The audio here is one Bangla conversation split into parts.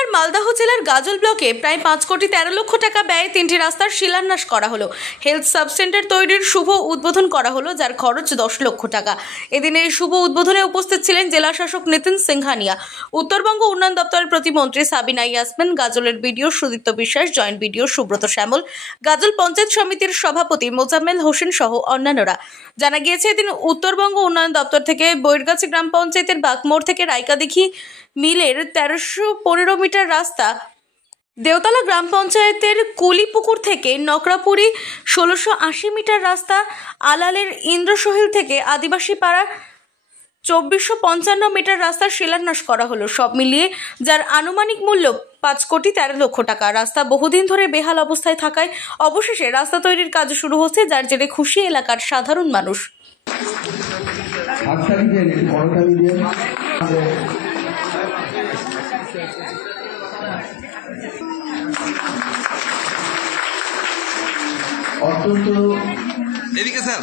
মঙ্গলবার মালদহ জেলার গাজল ব্লকে প্রায় 5 কোটি 13 লক্ষ টাকা ব্যয়ে 3টি রাস্তার শিলান্যাস করা হলো। হেলথ সাব সেন্টার তৈরির শুভ উদ্বোধন করা হলো, যার খরচ 10 লক্ষ টাকা। এদিন এই শুভ উদ্বোধনে উপস্থিত ছিলেন জেলা শাসক নিতিন সিংহানিয়া, উত্তরবঙ্গ উন্নয়ন দপ্তরের প্রতিমন্ত্রী সাবিনা ইয়াসমিন, গাজলের বিডিও সুদীপ্ত বিশ্বাস, জয়েন্ট বিডিও সুব্রত শ্যামল, গাজল পঞ্চায়েত সমিতির সভাপতি মোজাম্মেল হোসেন সহ অন্যান্যরা। জানা গিয়েছে, এদিন উত্তরবঙ্গ উন্নয়ন দপ্তর থেকে বৈরগাছি গ্রাম পঞ্চায়েতের বাগমোড় থেকে রায়কাদিঘি মিলের 1315 মিটার রাস্তা, দেওতলা গ্রাম পঞ্চায়েতের কুলিপুকুর থেকে নকরাপুরি 1680 মিটার রাস্তা, আলালের ইন্দ্রসহিল থেকে আদিবাসী পাড়া 2455 মিটার রাস্তার শিলান্যাস করা হলো। সব মিলিয়ে যার আনুমানিক মূল্য 5 কোটি 13 লক্ষ টাকা। রাস্তা বহুদিন ধরে বেহাল অবস্থায় থাকায় অবশেষে রাস্তা তৈরির কাজ শুরু হচ্ছে, যার জেরে খুশি এলাকার সাধারণ মানুষ। এদিকে স্যার,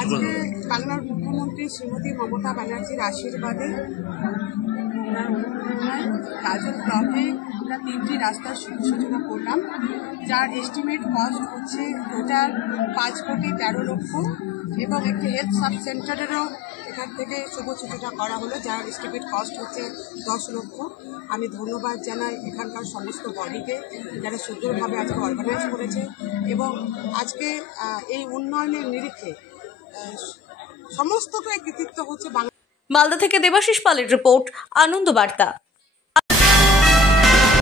আজকে বাংলার মুখ্যমন্ত্রী শ্রীমতী মমতা ব্যানার্জির আশীর্বাদে গাজল ব্লকে আমরা 3টি রাস্তার সূচনা করলাম, যার এস্টিমেট কস্ট হচ্ছে টোটাল 5 কোটি 13 লক্ষ, এবং একটি হেলথ সাব সেন্টারেরও এখান থেকে শুভ সূচনা করা হলো, যার এস্টিমেট কস্ট হচ্ছে 10 লক্ষ। আমি ধন্যবাদ জানাই এখানকার সমস্ত বডিকে, যারা সুন্দরভাবে আজকে অর্গানাইজ করেছে, এবং আজকে এই উন্নয়নের নিরিখে সমস্তকে কৃতিত্ব হচ্ছে বাংলা। মালদা থেকে দেবাশিস পালের রিপোর্ট, আনন্দ বার্তা।